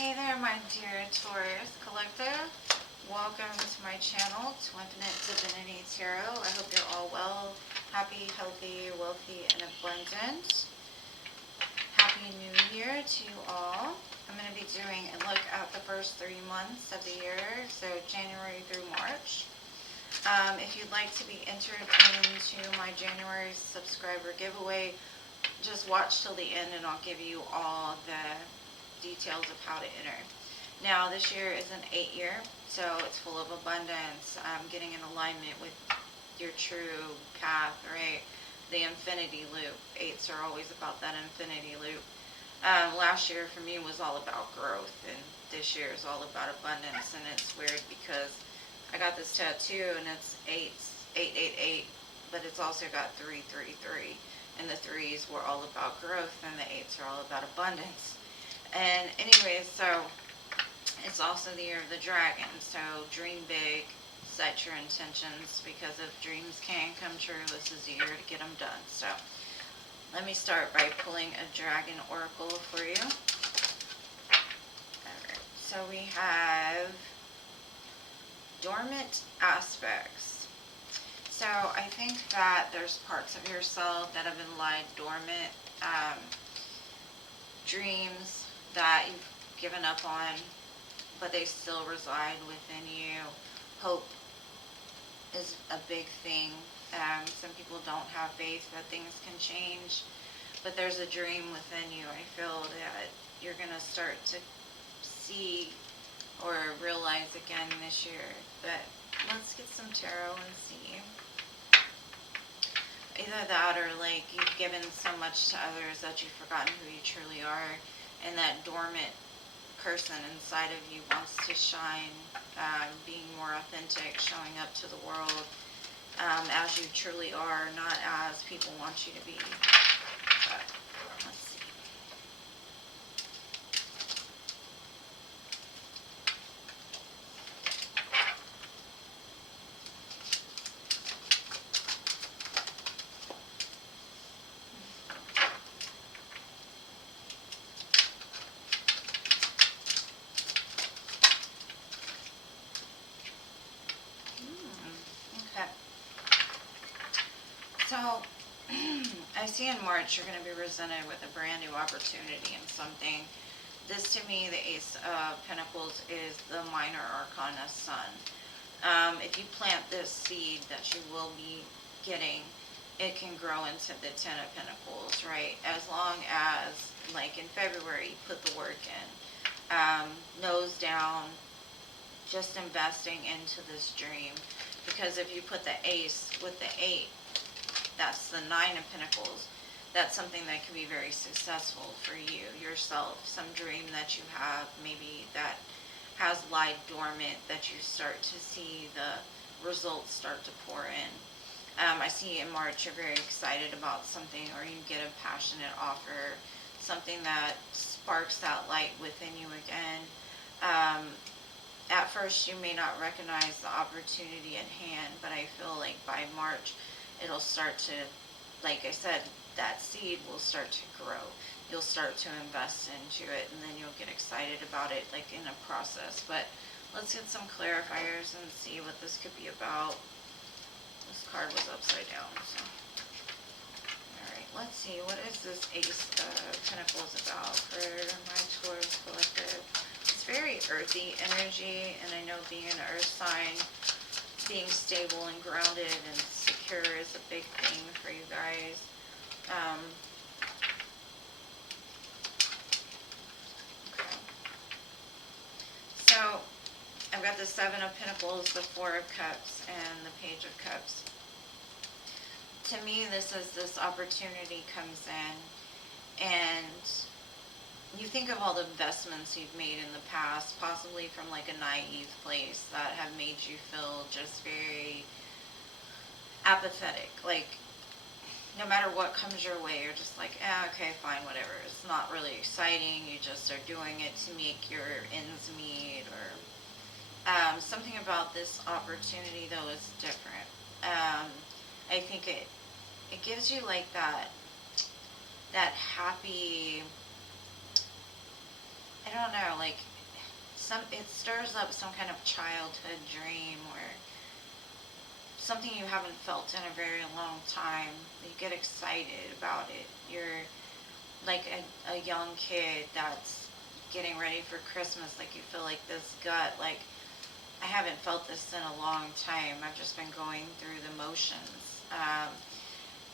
Hey there, my dear Taurus Collective. Welcome to my channel, Twinfinite Divinity Tarot. I hope you're all well, happy, healthy, wealthy, and abundant. Happy New Year to you all. I'm going to be doing a look at the first 3 months of the year, so January through March. If you'd like to be entered into my January subscriber giveaway, just watch till the end and I'll give you all the details of how to enter. Now, this year is an 8-year, so it's full of abundance, getting in alignment with your true path, right? The infinity loop. 8s are always about that infinity loop. Last year for me was all about growth, and this year is all about abundance. And it's weird because I got this tattoo and it's 8, but it's also got 3. And the 3s were all about growth and the 8s are all about abundance. And anyways, so it's also the year of the dragon. So dream big, set your intentions, because if dreams can come true, this is the year to get them done. So let me start by pulling a dragon oracle for you. Alright, so we have dormant aspects. So I think that there's parts of yourself that have been lying dormant, dreams that you've given up on, but they still reside within you. Hope is a big thing. Some people don't have faith that things can change, but there's a dream within you. I feel that you're going to start to see or realize again this year. But let's get some tarot and see. Either that or like you've given so much to others that you've forgotten who you truly are, and that dormant person inside of you wants to shine, being more authentic, showing up to the world as you truly are, not as people want you to be. But let's see. Okay. So, I see in March you're going to be presented with a brand new opportunity in something. This, to me, the Ace of Pentacles is the minor arcana sun. If you plant this seed that you will be getting, it can grow into the 10 of Pentacles, right? As long as, like in February, you put the work in. Nose down, just investing into this dream. Because if you put the Ace with the 8, that's the 9 of Pentacles. That's something that can be very successful for you, yourself. Some dream that you have, maybe that has lied dormant, that you start to see the results start to pour in. I see in March you're very excited about something, or you get a passionate offer, something that sparks that light within you again. At first you may not recognize the opportunity at hand, but I feel like by March it'll start to, like I said, that seed will start to grow. You'll start to invest into it, and then you'll get excited about it, like in a process. But let's get some clarifiers and see what this could be about. This card was upside down, so. Alright, let's see. What is this Ace of Pentacles about for my Taurus Collective? It's very earthy energy, and I know being an earth sign, being stable and grounded and secure is a big thing for you guys. Okay. So, I've got the 7 of Pentacles, the 4 of Cups, and the Page of Cups. To me, this opportunity comes in, and you think of all the investments you've made in the past, possibly from like a naive place, that have made you feel just very apathetic. Like, no matter what comes your way, you're just like, okay, fine, whatever. It's not really exciting. You just are doing it to make your ends meet, or something about this opportunity though is different. I think it gives you like that happy I don't know, like, it stirs up some kind of childhood dream or something you haven't felt in a very long time. You get excited about it. You're like a young kid that's getting ready for Christmas. Like you feel like this gut, like I haven't felt this in a long time. I've just been going through the motions.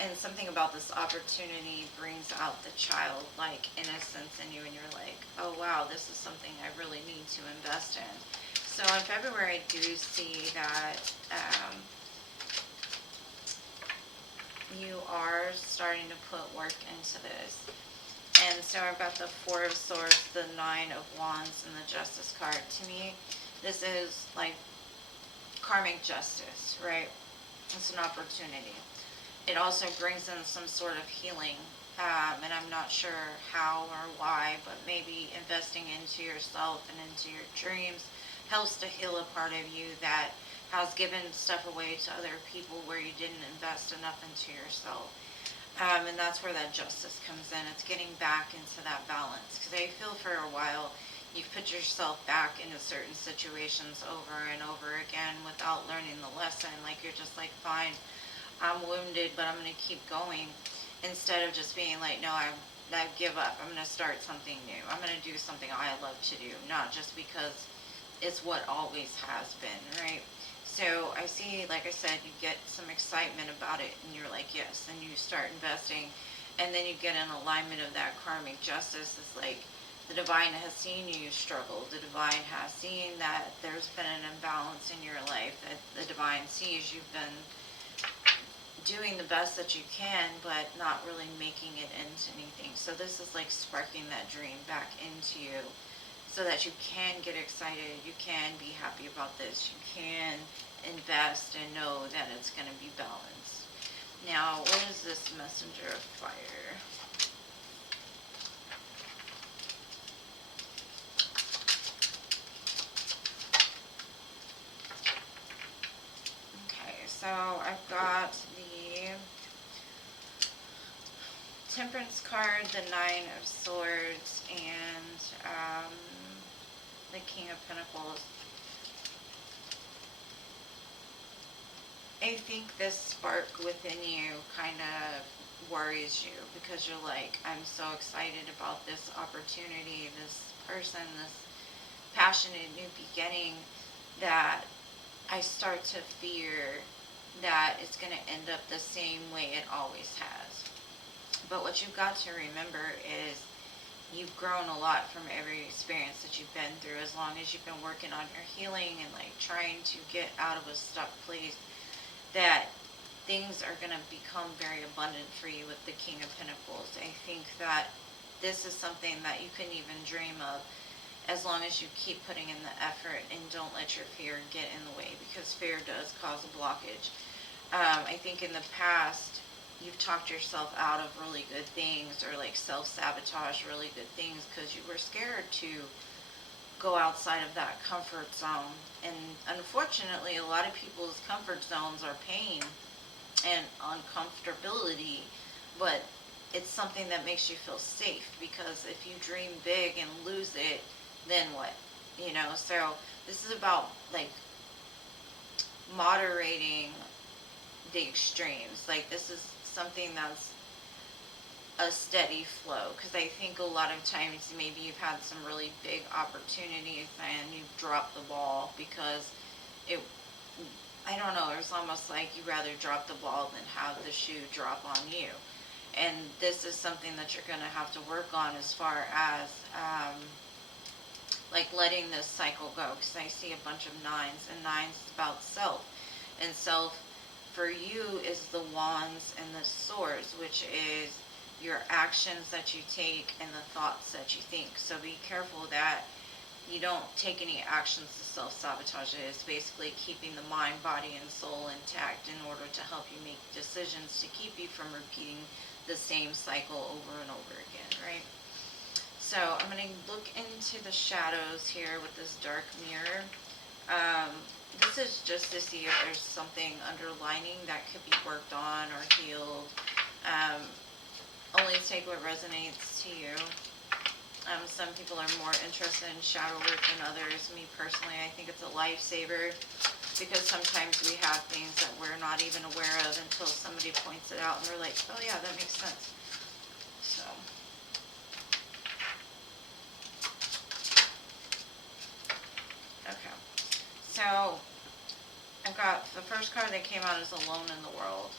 And something about this opportunity brings out the childlike innocence in you, and you're like, oh wow, this is something I really need to invest in. So in February, I do see that you are starting to put work into this. And so I've got the Four of Swords, the Nine of Wands, and the Justice card. To me, this is like karmic justice, right? It's an opportunity. It also brings in some sort of healing, and I'm not sure how or why, but maybe investing into yourself and into your dreams helps to heal a part of you that has given stuff away to other people where you didn't invest enough into yourself. And that's where that justice comes in. It's getting back into that balance. Because I feel for a while you've put yourself back into certain situations over and over again without learning the lesson. Like you're just like, fine, I'm wounded, but I'm going to keep going. Instead of just being like, no, I give up. I'm going to start something new. I'm going to do something I love to do. Not just because it's what always has been, right? So I see, like I said, you get some excitement about it and you're like, yes, and you start investing, and then you get in alignment of that karmic justice. It's like the divine has seen you struggle. The divine has seen that there's been an imbalance in your life, that the divine sees you've been doing the best that you can, but not really making it into anything. So this is like sparking that dream back into you so that you can get excited, you can be happy about this, you can invest and know that it's going to be balanced. Now, what is this messenger of fire? Okay, so I've got the Temperance card, the Nine of Swords, and the King of Pentacles. I think this spark within you kind of worries you because you're like, I'm so excited about this opportunity, this person, this passionate new beginning, that I start to fear that it's going to end up the same way it always has. But what you've got to remember is you've grown a lot from every experience that you've been through, as long as you've been working on your healing and like trying to get out of a stuck place, that things are going to become very abundant for you with the King of Pentacles. I think that this is something that you couldn't even dream of, as long as you keep putting in the effort and don't let your fear get in the way, because fear does cause a blockage. I think in the past you've talked yourself out of really good things, or like self-sabotage really good things because you were scared to go outside of that comfort zone. And unfortunately, a lot of people's comfort zones are pain and uncomfortability, but it's something that makes you feel safe, because if you dream big and lose it, then what? You know, so this is about like moderating the extremes. Like this is something that's a steady flow, because I think a lot of times maybe you've had some really big opportunities and you've dropped the ball because it, I don't know, it's almost like you'd rather drop the ball than have the shoe drop on you. And this is something that you're going to have to work on, as far as like letting this cycle go, because I see a bunch of nines, and nines is about self, and self for you is the wands and the swords, which is your actions that you take and the thoughts that you think. So be careful that you don't take any actions to self-sabotage it. It's basically keeping the mind, body, and soul intact in order to help you make decisions to keep you from repeating the same cycle over and over again, right? So I'm going to look into the shadows here with this dark mirror. This is just to see if there's something underlining that could be worked on or healed. Only take what resonates to you. Some people are more interested in shadow work than others. Me personally, I think it's a lifesaver because sometimes we have things that we're not even aware of until somebody points it out and we're like, oh yeah, that makes sense. So. Okay. So, I've got the first card that came out is Alone in the World.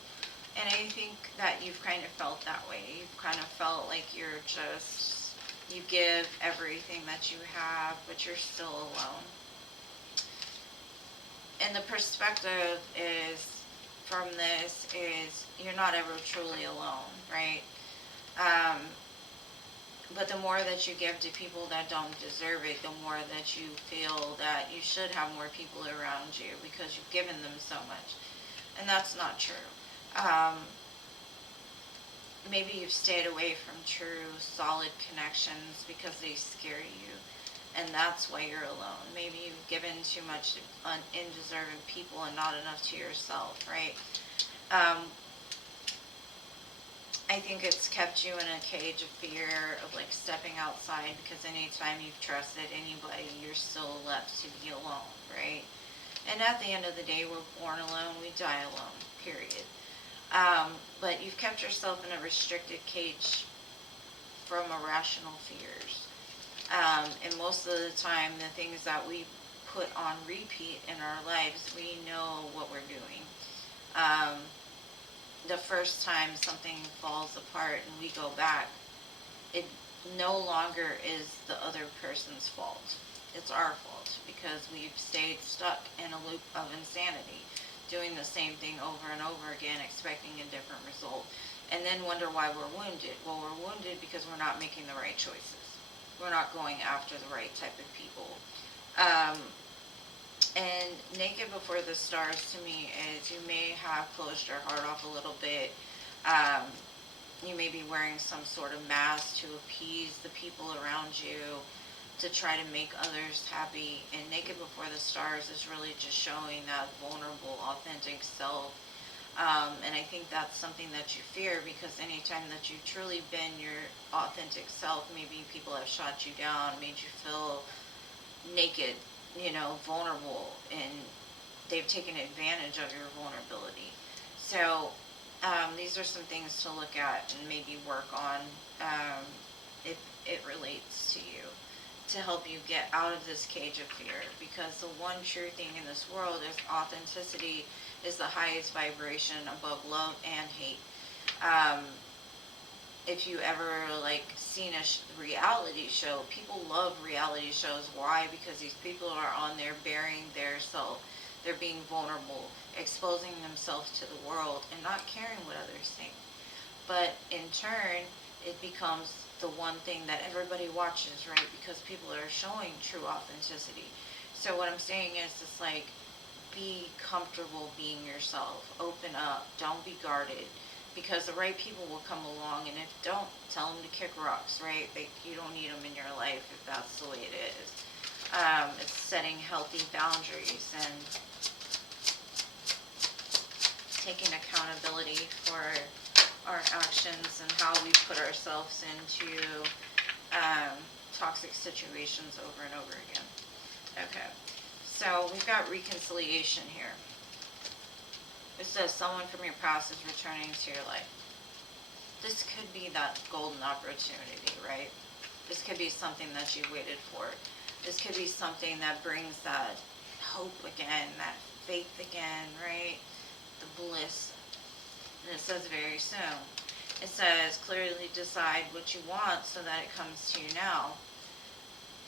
And I think that you've kind of felt that way. You've kind of felt like you're just, you give everything that you have, but you're still alone. And the perspective is, from this, is you're not ever truly alone, right? But the more that you give to people that don't deserve it, the more that you feel that you should have more people around you because you've given them so much. And that's not true. Maybe you've stayed away from true, solid connections because they scare you. And that's why you're alone. Maybe you've given too much to undeserving people and not enough to yourself, right? I think it's kept you in a cage of fear of like stepping outside because anytime you've trusted anybody, you're still left to be alone, right? And at the end of the day, we're born alone, we die alone, period. But you've kept yourself in a restricted cage from irrational fears. And most of the time, the things that we put on repeat in our lives, we know what we're doing. The first time something falls apart and we go back, it no longer is the other person's fault. It's our fault because we've stayed stuck in a loop of insanity, doing the same thing over and over again, expecting a different result, and then wonder why we're wounded. Well, we're wounded because we're not making the right choices. We're not going after the right type of people. And naked before the stars to me is you may have closed your heart off a little bit. You may be wearing some sort of mask to appease the people around you, to try to make others happy. And naked before the stars is really just showing that vulnerable, authentic self. And I think that's something that you fear because anytime that you've truly been your authentic self, maybe people have shot you down, made you feel naked, vulnerable, and they've taken advantage of your vulnerability. So these are some things to look at and maybe work on if it relates to you, to help you get out of this cage of fear. Because the one true thing in this world is authenticity is the highest vibration above love and hate. If you ever seen a reality show, people love reality shows. Why? Because these people are on there bearing their self. They're being vulnerable, exposing themselves to the world and not caring what others think. But in turn, it becomes the one thing that everybody watches, right? Because people are showing true authenticity. So what I'm saying is just be comfortable being yourself. Open up. Don't be guarded. Because the right people will come along, and if don't, tell them to kick rocks, right? You don't need them in your life if that's the way it is. It's setting healthy boundaries and taking accountability for our actions and how we put ourselves into toxic situations over and over again. Okay, so we've got reconciliation here. It says someone from your past is returning to your life. This could be that golden opportunity, right? This could be something that you waited for. This could be something that brings that hope again, that faith again, right? The bliss. And it says very soon. It says clearly decide what you want so that it comes to you now.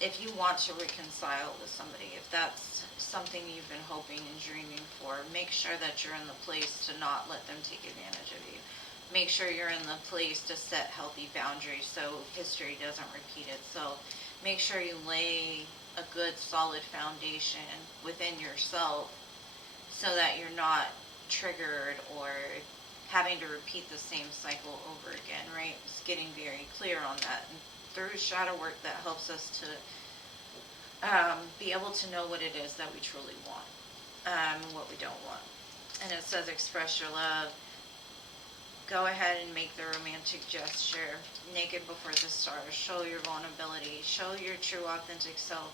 If you want to reconcile with somebody, if that's something you've been hoping and dreaming for, make sure that you're in the place to not let them take advantage of you. Make sure you're in the place to set healthy boundaries so history doesn't repeat itself. Make sure you lay a good solid foundation within yourself so that you're not triggered or having to repeat the same cycle over again, right? It's getting very clear on that. And through shadow work, that helps us to be able to know what it is that we truly want and what we don't want. And it says express your love. Go ahead and make the romantic gesture. Naked before the stars. Show your vulnerability. Show your true, authentic self.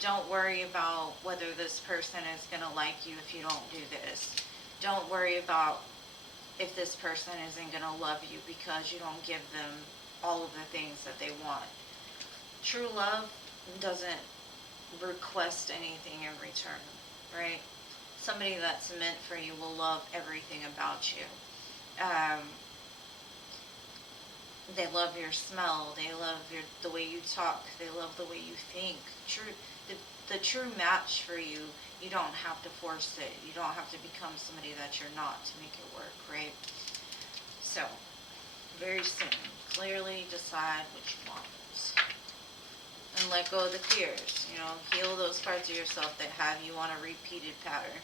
Don't worry about whether this person is going to like you if you don't do this. Don't worry about if this person isn't going to love you because you don't give them all of the things that they want. True love doesn't request anything in return, right? Somebody that's meant for you will love everything about you. They love your smell. They love the way you talk. They love the way you think. The true match for you, you don't have to force it. You don't have to become somebody that you're not to make it work, right? So, very soon, clearly decide what you want. And let go of the fears. You know, heal those parts of yourself that have you on a repeated pattern.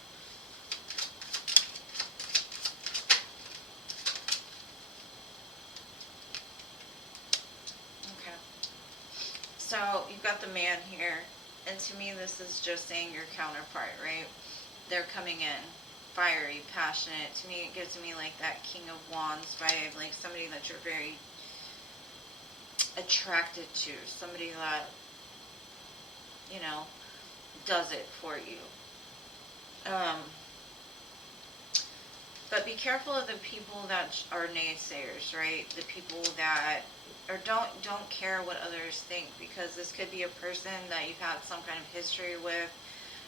Okay. So, you've got the man here. And to me, this is just saying your counterpart, right? They're coming in. Fiery, passionate. To me, it gives me like that King of Wands vibe. Like somebody that you're very attracted to. Somebody that, you know, does it for you. But be careful of the people that are naysayers, right? The people that or don't care what others think, because this could be a person that you've had some kind of history with,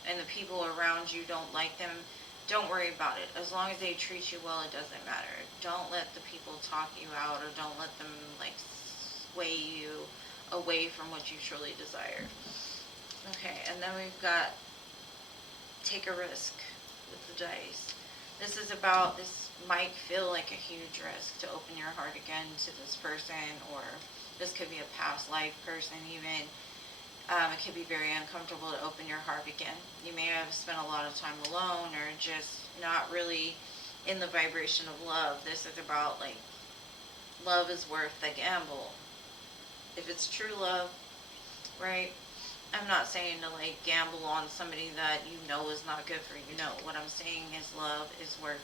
and the people around you don't like them. Don't worry about it. As long as they treat you well, it doesn't matter. Don't let the people talk you out, or don't let them like sway you away from what you truly desire. Okay, and then we've got take a risk with the dice. This might feel like a huge risk to open your heart again to this person, or this could be a past life person even. It could be very uncomfortable to open your heart again. You may have spent a lot of time alone, or just not really in the vibration of love. This is about like, love is worth the gamble. If it's true love, right? I'm not saying to like gamble on somebody that you know is not good for you. No, what I'm saying is love is worth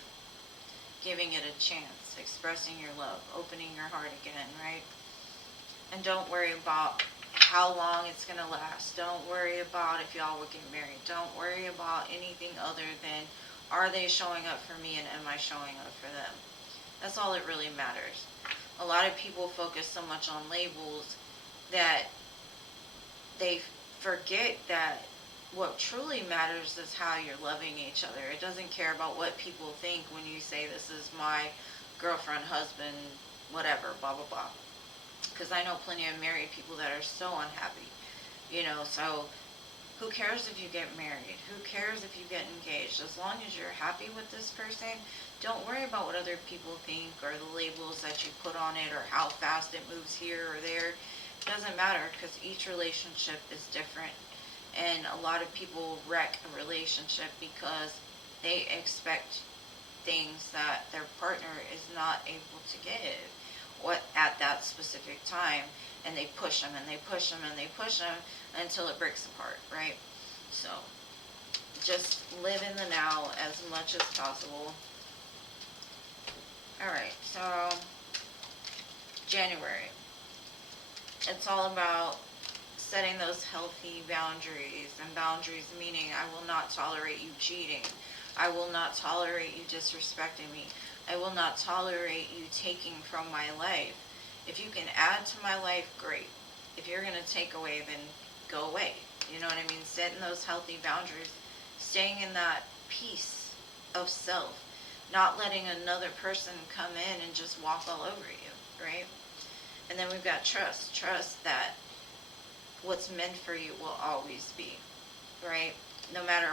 giving it a chance, expressing your love, opening your heart again, right? And don't worry about how long it's going to last. Don't worry about if y'all will get married. Don't worry about anything other than, are they showing up for me and am I showing up for them? That's all that really matters. A lot of people focus so much on labels that they forget that what truly matters is how you're loving each other. It doesn't care about what people think when you say, this is my girlfriend, husband, whatever, blah, blah, blah. Because I know plenty of married people that are so unhappy, you know, so who cares if you get married? Who cares if you get engaged? As long as you're happy with this person, don't worry about what other people think, or the labels that you put on it, or how fast it moves here or there. It doesn't matter, because each relationship is different. And a lot of people wreck a relationship because they expect things that their partner is not able to give at that specific time, and they push them and they push them and they push them until it breaks apart, right? So just live in the now as much as possible. Alright, so January, it's all about setting those healthy boundaries. And boundaries meaning, I will not tolerate you cheating. I will not tolerate you disrespecting me. I will not tolerate you taking from my life. If you can add to my life, great. If you're going to take away, then go away. You know what I mean? Setting those healthy boundaries. Staying in that peace of self. Not letting another person come in and just walk all over you, right? And then we've got trust. Trust that what's meant for you will always be, right? No matter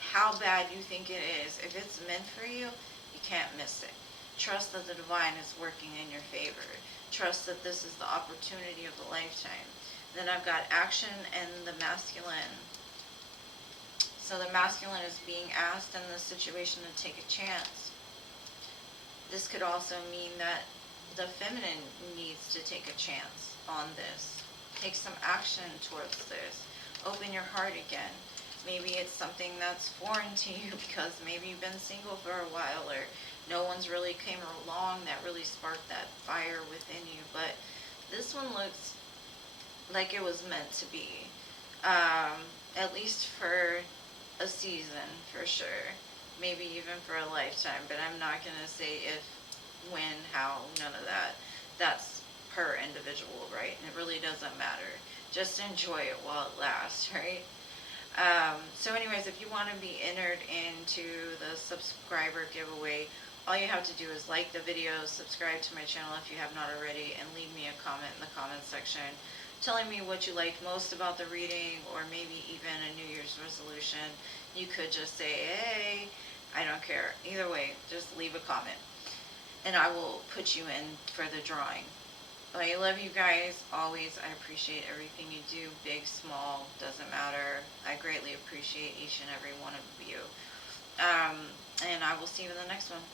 how bad you think it is, if it's meant for you, you can't miss it. Trust that the divine is working in your favor. Trust that this is the opportunity of the lifetime. Then I've got action and the masculine. So the masculine is being asked in this situation to take a chance. This could also mean that the feminine needs to take a chance on this. Take some action towards this. Open your heart again. Maybe it's something that's foreign to you because maybe you've been single for a while, or no one's really came along that really sparked that fire within you. But this one looks like it was meant to be. At least for a season, for sure. Maybe even for a lifetime, but I'm not going to say if, when, how, none of that. That's per individual, right? And it really doesn't matter. Just enjoy it while it lasts, right? So anyways, if you want to be entered into the subscriber giveaway, all you have to do is like the video, subscribe to my channel if you have not already, and leave me a comment in the comment section telling me what you liked most about the reading, or maybe even a New Year's resolution. You could just say, hey, I don't care. Either way, just leave a comment, and I will put you in for the drawing. I love you guys, always. I appreciate everything you do, big, small, doesn't matter. I greatly appreciate each and every one of you. And I will see you in the next one.